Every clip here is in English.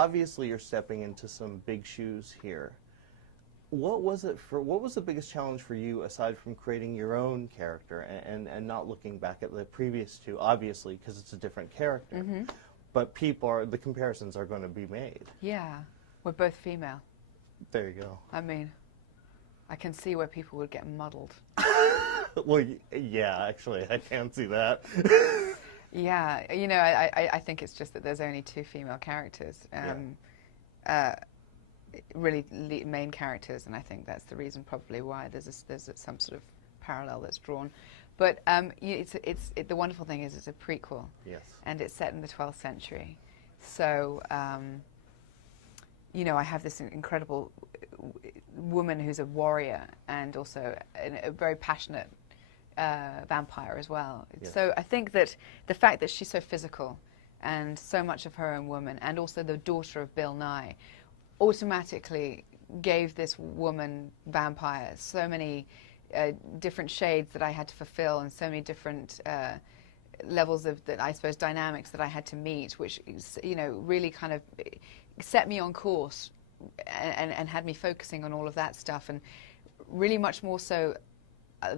obviously you're stepping into some big shoes here. What was the biggest challenge for you, aside from creating your own character and not looking back at the previous two, obviously, because it's a different character, but the comparisons are going to be made. Yeah, we're both female. There you go. I mean, I can see where people would get muddled. Well, yeah, actually, I can see that. Yeah, you know, I think it's just that there's only two female characters. Really main characters, and I think that's the reason probably why there's some sort of parallel that's drawn. But the wonderful thing is it's a prequel, yes, and it's set in the 12th century. So you know, I have this incredible woman who's a warrior and also a very passionate vampire as well. Yes. So I think that the fact that she's so physical and so much of her own woman, and also the daughter of Bill Nye, automatically gave this woman vampire so many different shades that I had to fulfill, and so many different levels of, I suppose, dynamics that I had to meet, which, you know, really kind of set me on course and had me focusing on all of that stuff, and really much more so.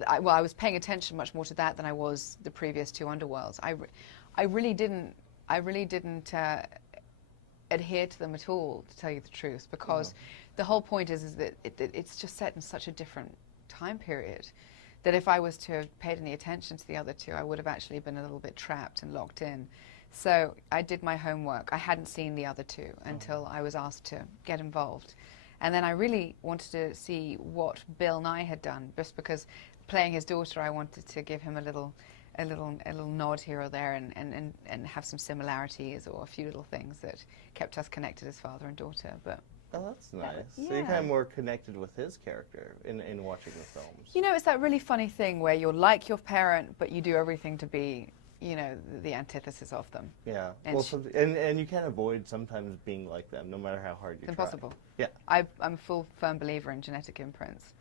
I was paying attention much more to that than I was the previous two Underworlds. I really didn't adhere to them at all, to tell you the truth, because the whole point is that it's just set in such a different time period that if I was to have paid any attention to the other two, I would have actually been a little bit trapped and locked in. So I did my homework. I hadn't seen the other two until I was asked to get involved. And then I really wanted to see what Bill Nye had done, just because playing his daughter, I wanted to give him a little nod here or there, and have some similarities or a few little things that kept us connected as father and daughter. But oh, that's nice. Yeah. So you're kind of more connected with his character in watching the films. You know, it's that really funny thing where you're like your parent, but you do everything to be, you know, the antithesis of them. Yeah. And well, and you can't avoid sometimes being like them, no matter how hard you try. It's impossible. Yeah. I'm a full, firm believer in genetic imprints.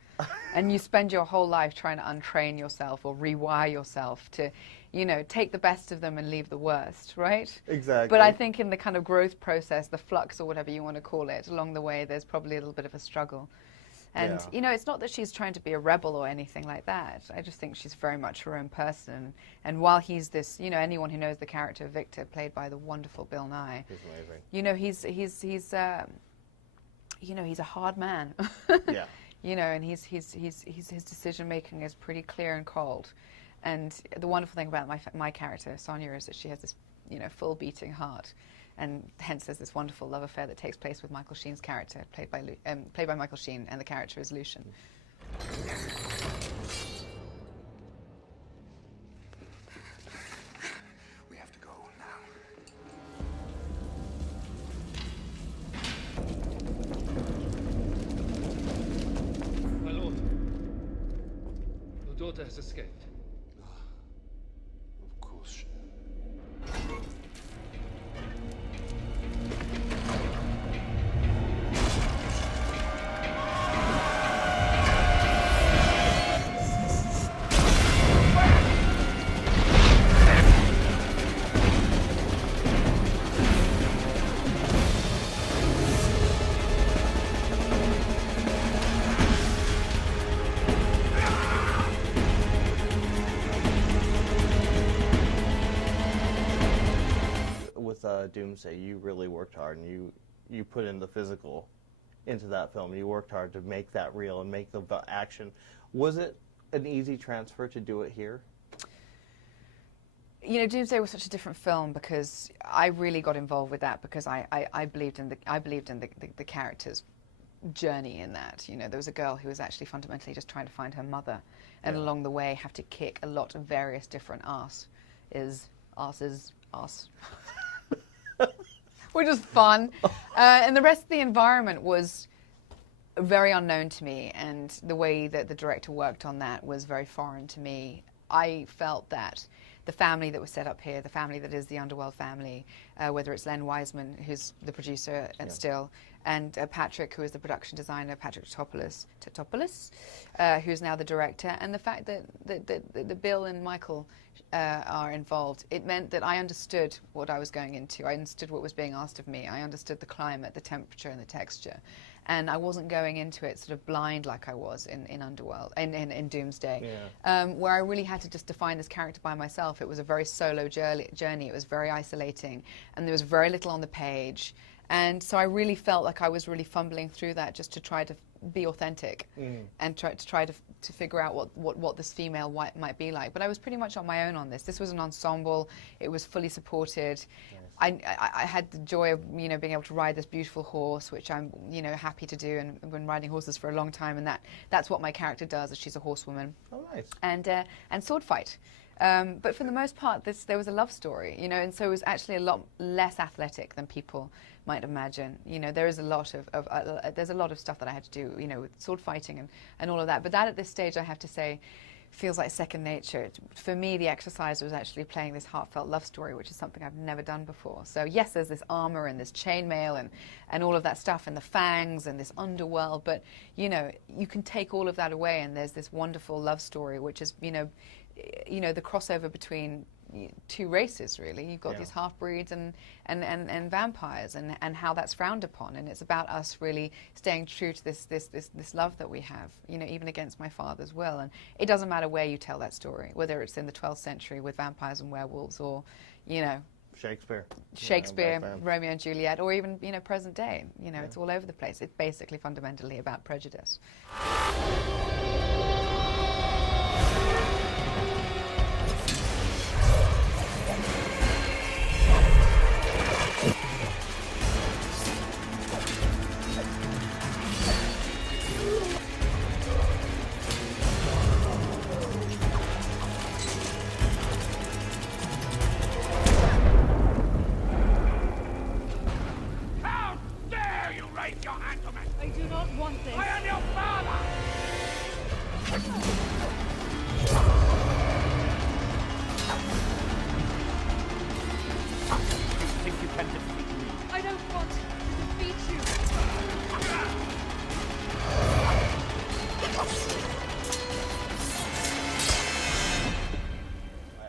And you spend your whole life trying to untrain yourself or rewire yourself to, you know, take the best of them and leave the worst, right? Exactly. But I think in the kind of growth process, the flux or whatever you want to call it, along the way, there's probably a little bit of a struggle. And, you know, it's not that she's trying to be a rebel or anything like that. I just think she's very much her own person. And while he's this, you know, anyone who knows the character of Victor, played by the wonderful Bill Nye, he's amazing. You know, you know, he's a hard man. Yeah. You know, and his decision making is pretty clear and cold. And the wonderful thing about my character Sonia is that she has this, you know, full beating heart, and hence there's this wonderful love affair that takes place with Michael Sheen's character, played by Michael Sheen, and the character is Lucian. We have to go now. My lord, your daughter has escaped. Of course. Doomsday, you really worked hard, and you put in the physical into that film. You worked hard to make that real and make the action. Was it an easy transfer to do it here? You know, Doomsday was such a different film because I really got involved with that because I believed in the character's journey in that. You know, there was a girl who was actually fundamentally just trying to find her mother, and along the way have to kick a lot of various different asses. Which was fun. And the rest of the environment was very unknown to me, and the way that the director worked on that was very foreign to me. I felt that the family that was set up here, the family that is the Underworld family, whether it's Len Wiseman, who's the producer still, and Patrick, who is the production designer, Patrick Topoulos, who's now the director, and the fact that Bill and Michael are involved, it meant that I understood what I was going into. I understood what was being asked of me. I understood the climate, the temperature, and the texture. And I wasn't going into it sort of blind like I was in Underworld, in Doomsday, where I really had to just define this character by myself. It was a very solo journey. It was very isolating, and there was very little on the page. And so I really felt like I was really fumbling through that just to try to be authentic and try to figure out what this female might be like. But I was pretty much on my own on this. This was an ensemble. It was fully supported. I had the joy of being able to ride this beautiful horse, which I'm happy to do, and I've been riding horses for a long time, and that's what my character does. Is she's a horsewoman. Oh, nice. And sword fight. But for the most part, there was a love story, and so it was actually a lot less athletic than people might imagine. There is a lot there's a lot of stuff that I had to do, with sword fighting and all of that. But that at this stage, I have to say, feels like second nature. For me, the exercise was actually playing this heartfelt love story, which is something I've never done before. So yes, there's this armor and this chainmail and all of that stuff and the fangs and this underworld, but you can take all of that away and there's this wonderful love story, which is the crossover between two races, really. You've got these half-breeds and vampires, and how that's frowned upon, and it's about us really staying true to this love that we have, even against my father's will. And it doesn't matter where you tell that story, whether it's in the 12th century with vampires and werewolves, or Shakespeare, Romeo and Juliet, or even present day. It's all over the place. It's basically fundamentally about prejudice.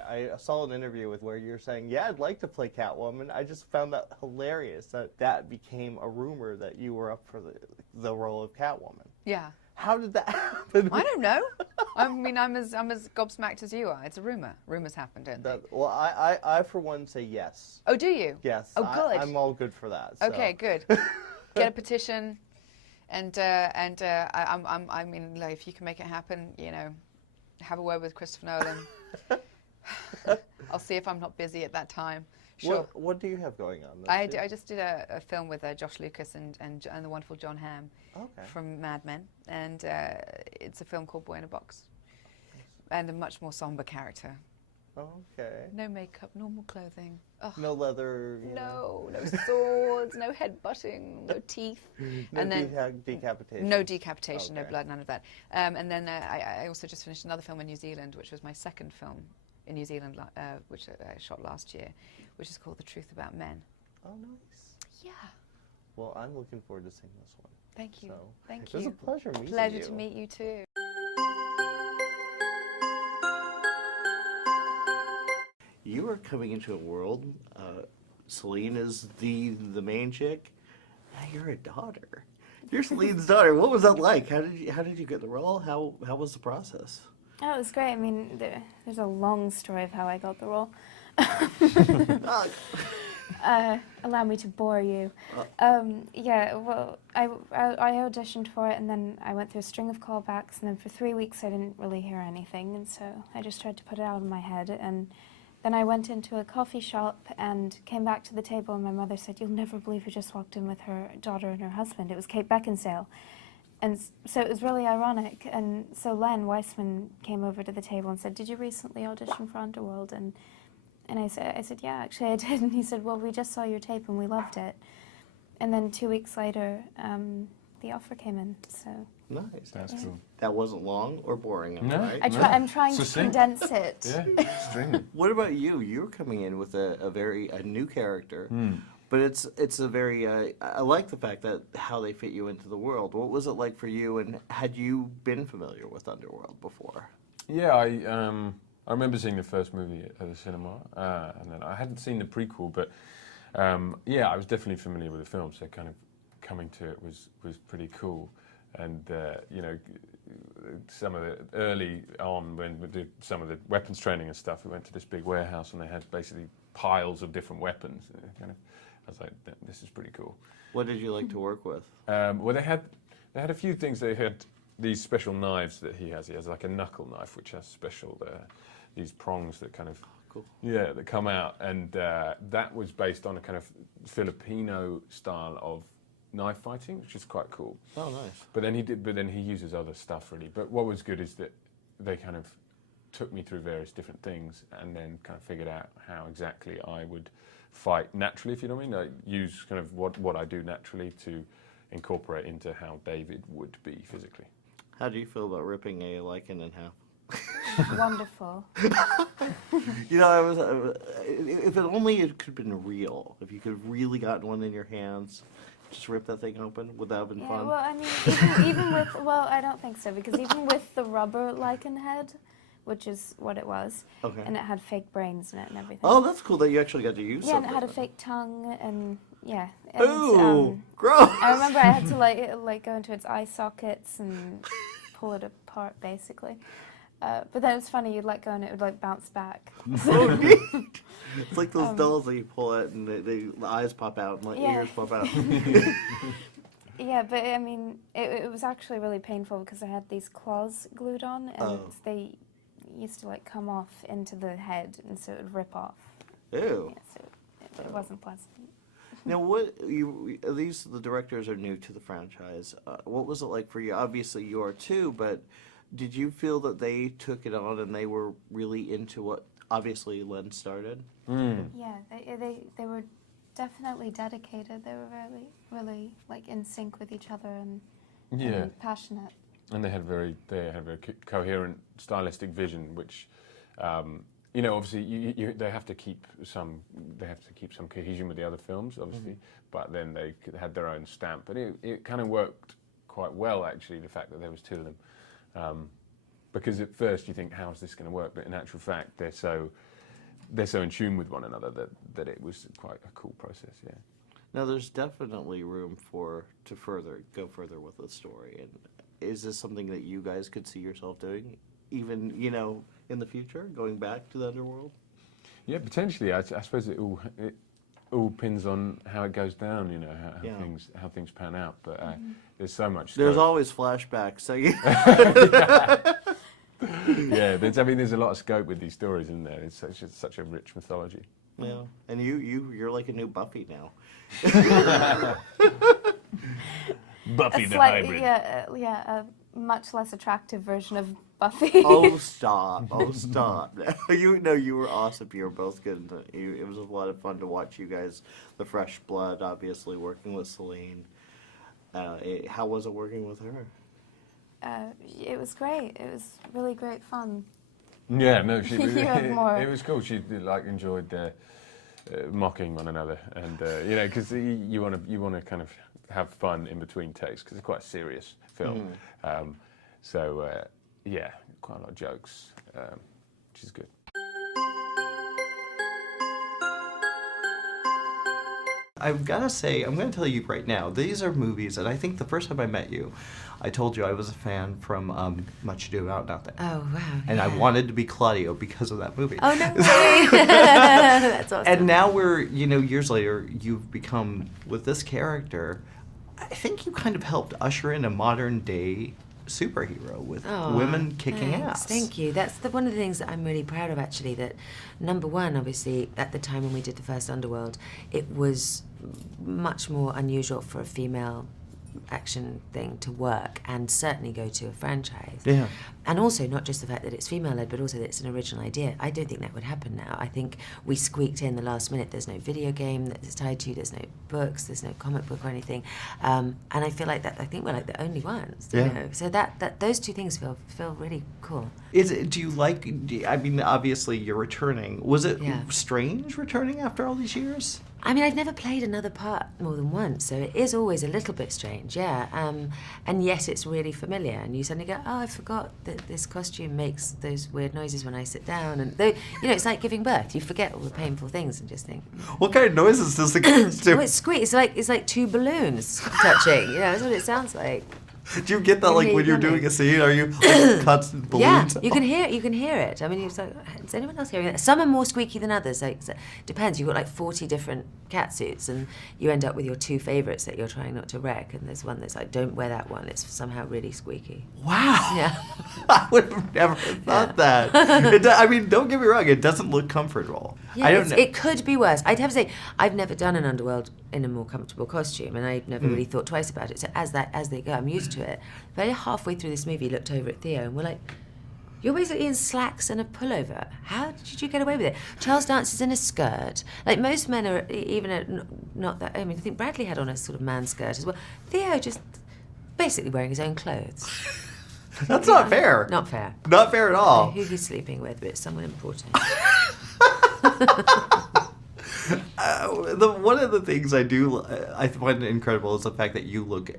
I saw an interview where you're saying, yeah, I'd like to play Catwoman. I just found that hilarious that became a rumor that you were up for the role of Catwoman. Yeah. How did that happen? I don't know. I mean, I'm as gobsmacked as you are. It's a rumor. Rumors happen, don't they? Well, I for one say yes. Oh, do you? Yes. Oh, good. I'm all good for that. So. Okay, good. Get a petition, and I mean, like, if you can make it happen, have a word with Christopher Nolan. I'll see if I'm not busy at that time. Sure. What do you have going on? I just did a film with Josh Lucas and the wonderful John Hamm from Mad Men, and it's a film called Boy in a Box, and a much more somber character. Okay. No makeup, normal clothing. Ugh. No leather. No swords, no headbutting, no teeth. No and then decapitation. No decapitation, no blood, none of that. And then I also just finished another film in New Zealand, which was my second film in New Zealand, which I shot last year, which is called The Truth About Men. Oh, nice. Yeah. Well, I'm looking forward to seeing this one. Thank you. So, Thank you. It was a pleasure meeting you. Pleasure to meet you too. You are coming into a world. Selene is the main chick. Now you're a daughter. You're Selene's daughter. What was that like? How did you get the role? How was the process? Oh, it was great. I mean, there's a long story of how I got the role. Allow me to bore you. Yeah, well, I auditioned for it, and then I went through a string of callbacks, and then for 3 weeks I didn't really hear anything, and so I just tried to put it out of my head. And then I went into a coffee shop and came back to the table, and my mother said, "You'll never believe who just walked in with her daughter and her husband." It was Kate Beckinsale. And so it was really ironic. And so Len Wiseman came over to the table and said, "Did you recently audition for Underworld?" And I said, "Yeah, actually I did." And he said, "Well, we just saw your tape and we loved it." And then 2 weeks later, the offer came in. So Nice. That's cool. That wasn't long or boring, am I No. right? I'm trying to Succinct. condense it. Yeah, string. What about you? You're coming in with a new character, but it's a very. I like the fact that how they fit you into the world. What was it like for you, and had you been familiar with Underworld before? Yeah, I remember seeing the first movie at the cinema, and then I hadn't seen the prequel, but yeah, I was definitely familiar with the film, so kind of coming to it was pretty cool. And you know, some of the early on when we did some of the weapons training and stuff, we went to this big warehouse and they had basically piles of different weapons. Kind of, I was like, this is pretty cool. What did you like to work with? Well, they had a few things. They had these special knives that he has. He has like a knuckle knife, which has special these prongs that kind of that come out, and that was based on a kind of Filipino style of knife fighting, which is quite cool. Oh, nice. But then he uses other stuff really. But what was good is that they kind of took me through various different things and then kind of figured out how exactly I would fight naturally, if you know what I mean. I use kind of what I do naturally to incorporate into how David would be physically. How do you feel about ripping a Lycan in half? Wonderful. You know, if it could have been real, if you could have really gotten one in your hands, just rip that thing open, would that have been fun? Well, I mean, even with, well, I don't think so, because even with the rubber Lycan head, which is what it was, and it had fake brains in it and everything. Oh, that's cool that you actually got to use something. Yeah, and it had a fake tongue, and yeah. And, Ooh, gross! I remember I had to like go into its eye sockets and pull it apart, basically. But then it was funny, you'd let go and it would like bounce back. Oh, neat! It's like those dolls that you pull it and the eyes pop out and the ears pop out. Yeah, but I mean, it was actually really painful because I had these claws glued on and they used to like come off into the head and so it would rip off. Ew. Yeah, so it wasn't pleasant. Now, the directors are new to the franchise. What was it like for you? Obviously, you are too, but did you feel that they took it on and they were really into what obviously Len started? Yeah, they were definitely dedicated. They were really like in sync with each other and passionate. And they had very coherent stylistic vision, which you know, obviously they have to keep some cohesion with the other films, obviously, but then they had their own stamp. But it kind of worked quite well, actually, the fact that there was two of them, because at first you think, how is this going to work? But in actual fact, they're so in tune with one another that it was quite a cool process. Yeah. Now, there's definitely room to go further with the story. And is this something that you guys could see yourself doing, even in the future, going back to the Underworld? Yeah, potentially. I suppose it all pins on how it goes down. You know, how things pan out. But there's so much. There's always flashbacks. So yeah, there's a lot of scope with these stories, isn't there? It's such a rich mythology. Yeah, and you're like a new Buffy now. Buffy the hybrid. Yeah, a much less attractive version of Buffy. Oh, stop. Oh, stop. You were awesome. You were both good. It was a lot of fun to watch you guys, the fresh blood, obviously, working with Selene. How was it working with her? It was great. It was really great fun. Yeah, no, she You have more. it was cool. She enjoyed mocking one another, and because you want to kind of have fun in between takes because it's quite a serious film. So yeah, quite a lot of jokes, which is good. I've got to say, I'm going to tell you right now, these are movies that I think the first time I met you, I told you I was a fan from Much Ado About Nothing. Oh, wow. And I wanted to be Claudio because of that movie. Oh, no way. That's awesome. And now we're, years later, you've become, with this character, I think you kind of helped usher in a modern day superhero with women kicking ass. Thank you. That's one of the things that I'm really proud of, actually, that number one, obviously, at the time when we did the first Underworld, it was much more unusual for a female action thing to work and certainly go to a franchise. Yeah. And also not just the fact that it's female-led, but also that it's an original idea. I don't think that would happen now. I think we squeaked in the last minute. There's no video game that it's tied to. There's no books. There's no comic book or anything. And I feel like that. I think we're like the only ones. Yeah. You know? So that those two things feel really cool. Do you like? I mean, obviously you're returning. Was it Yeah. strange returning after all these years? I mean, I've never played another part more than once, so it is always a little bit strange, yeah. And yet it's really familiar, and you suddenly go, oh, I forgot that this costume makes those weird noises when I sit down. And though, you know, it's like giving birth. You forget all the painful things and just think. What kind of noises does the costume? Oh, it's squeak. It's like two balloons touching. You know, that's what it sounds like. Do you get that like when you're doing a scene? Are you like constant balloons? Yeah, you can hear it. I mean, it's like, is anyone else hearing it? Some are more squeaky than others. Like, so depends. You've got like 40 different cat suits, and you end up with your two favourites that you're trying not to wreck. And there's one that's like, don't wear that one. It's somehow really squeaky. Wow. Yeah. I would have never thought that. I mean, don't get me wrong. It doesn't look comfortable. Yeah, I don't know. It could be worse. I'd have to say, I've never done an Underworld in a more comfortable costume, and I've never really thought twice about it. So as they go, I'm used to it. But halfway through this movie, looked over at Theo, and we're like, you're basically in slacks and a pullover. How did you get away with it? Charles dances in a skirt. Like most men are even not that. I mean, I think Bradley had on a sort of man skirt as well. Theo just basically wearing his own clothes. That's not fair. Not fair. Not fair at all. Who he's sleeping with, but it's someone important. One of the things I find incredible is the fact that you look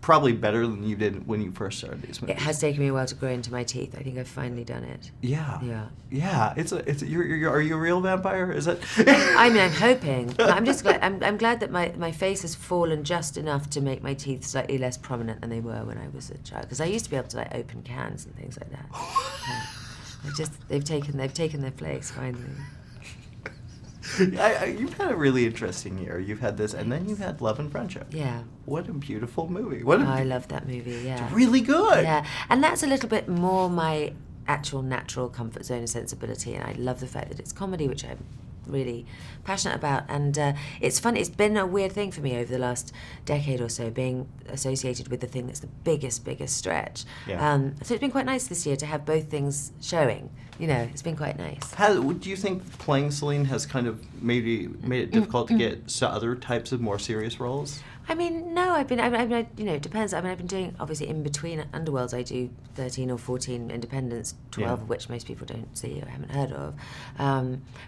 probably better than you did when you first started these movies. It has taken me a while to grow into my teeth. I think I've finally done it. Yeah. Yeah. Yeah. Are you a real vampire? Is it? I mean, I'm hoping. I'm just glad. I'm glad that my face has fallen just enough to make my teeth slightly less prominent than they were when I was a child. Because I used to be able to like open cans and things like that. They've taken their place finally. You've had a really interesting year. You've had this, and then you've had Love and Friendship. Yeah. What a beautiful movie. I love that movie. Yeah. It's really good. Yeah, and that's a little bit more my actual natural comfort zone and sensibility, and I love the fact that it's comedy, which I'm really passionate about. And it's fun. It's been a weird thing for me over the last decade or so, being associated with the thing that's the biggest stretch. Yeah. So it's been quite nice this year to have both things showing. You know, it's been quite nice. Do you think playing Selene has kind of made it difficult to get to other types of more serious roles? I mean, no, I mean, you know, it depends. I mean, I've been doing, obviously, in between Underworlds, I do 13 or 14 independents, 12 of which most people don't see or haven't heard of.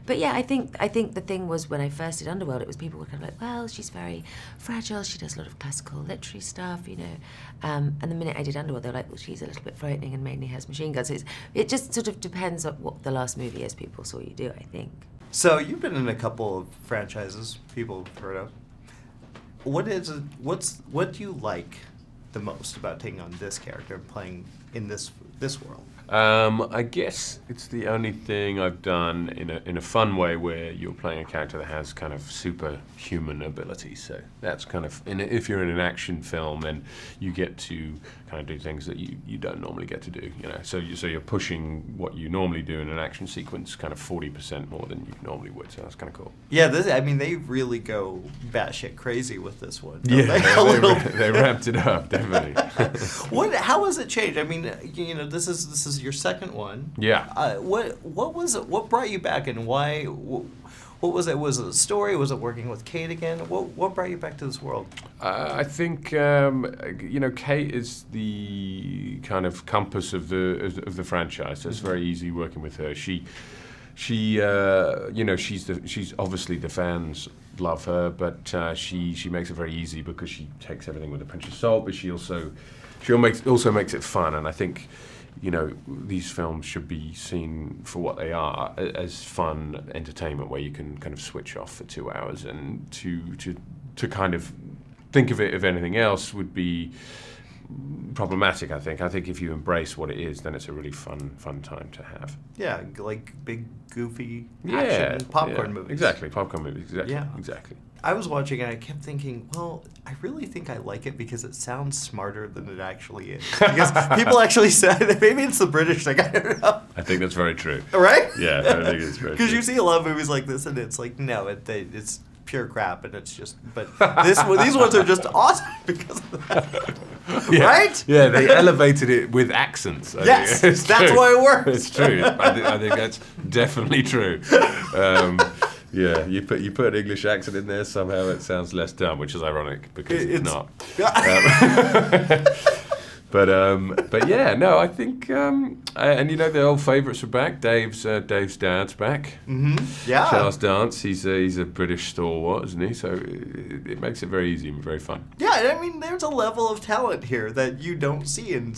But yeah, I think the thing was when I first did Underworld, it was people were kind of like, well, she's very fragile, she does a lot of classical literary stuff, you know. And the minute I did Underworld, they were like, well, she's a little bit frightening and mainly has machine guns. So it just sort of depends on what the last movie is people saw you do, I think. So you've been in a couple of franchises people have heard of. What do you like the most about taking on this character and playing in this world? I guess it's the only thing I've done in a fun way where you're playing a character that has kind of superhuman abilities. So that's kind of, if you're in an action film, then you get to kind of do things that you don't normally get to do. You know, so you're pushing what you normally do in an action sequence kind of 40% more than you normally would. So that's kind of cool. Yeah, they really go batshit crazy with this one. Yeah, they ramped it up definitely. How has it changed? I mean, you know, this is your second one. Yeah. What brought you back, and why? What was it? Was it a story? Was it working with Kate again? What brought you back to this world? I think you know, Kate is the kind of compass of the franchise. So it's very easy working with her. She you know, she's obviously the fans love her, but she makes it very easy because she takes everything with a pinch of salt. But she also makes it fun, and I think, you know, these films should be seen for what they are, as fun entertainment where you can kind of switch off for 2 hours, and to kind of think of it, if anything else, would be problematic. I think if you embrace what it is, then it's a really fun time to have. Yeah, like big goofy action popcorn movies. Exactly, popcorn movies. Exactly. Yeah. Exactly. I was watching and I kept thinking, well, I really think I like it because it sounds smarter than it actually is. Because people actually said, maybe it's the British thing, I don't know. I think that's very true. Right? Yeah, I think it's very true. Because you see a lot of movies like this and it's like, no, it's pure crap, and it's just. But these ones are just awesome because of that. Yeah. Right? Yeah, they elevated it with accents. Yes, It's that's true. why it works. It's true. I think that's definitely true. Yeah, you put an English accent in there, somehow it sounds less dumb, which is ironic because it's not. But yeah, no, I think, and you know, the old favourites are back. Dave's dad's back. Mm-hmm. Yeah. Charles Dance, he's a British stalwart, isn't he? So it makes it very easy and very fun. Yeah, I mean, there's a level of talent here that you don't see in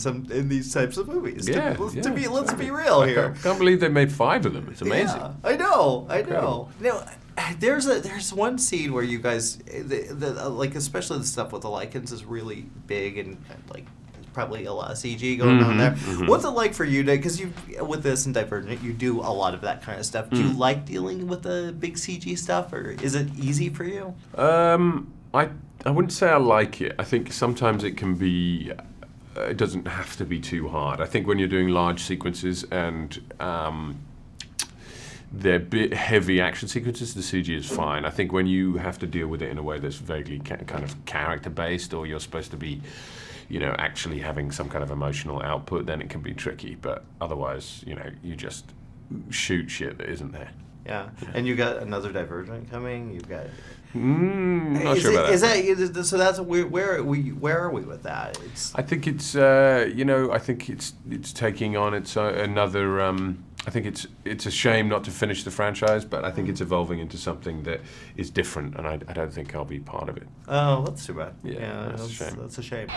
these types of movies. Yeah, Let's be real here. I can't believe they made 5 of them. It's amazing. Yeah, I know. Incredible. No, there's one scene where you guys, like especially the stuff with the Lycans is really big and like probably a lot of CG going on there. Mm-hmm. What's it like for you to, because you with this and Divergent, you do a lot of that kind of stuff. Do you like dealing with the big CG stuff, or is it easy for you? I wouldn't say I like it. I think sometimes it can be. It doesn't have to be too hard. I think when you're doing large sequences and they're bit heavy action sequences, the CG is fine. I think when you have to deal with it in a way that's vaguely kind of character based, or you're supposed to be, you know, actually having some kind of emotional output, then it can be tricky. But otherwise, you know, you just shoot shit that isn't there. Yeah. And you got another Divergent coming. You've got. Not sure about that. So that's where are we with that? I think it's you know, I think it's taking on its another. I think it's a shame not to finish the franchise, but I think it's evolving into something that is different, and I don't think I'll be part of it. Oh, that's too bad. Yeah, that's a shame. That's a shame.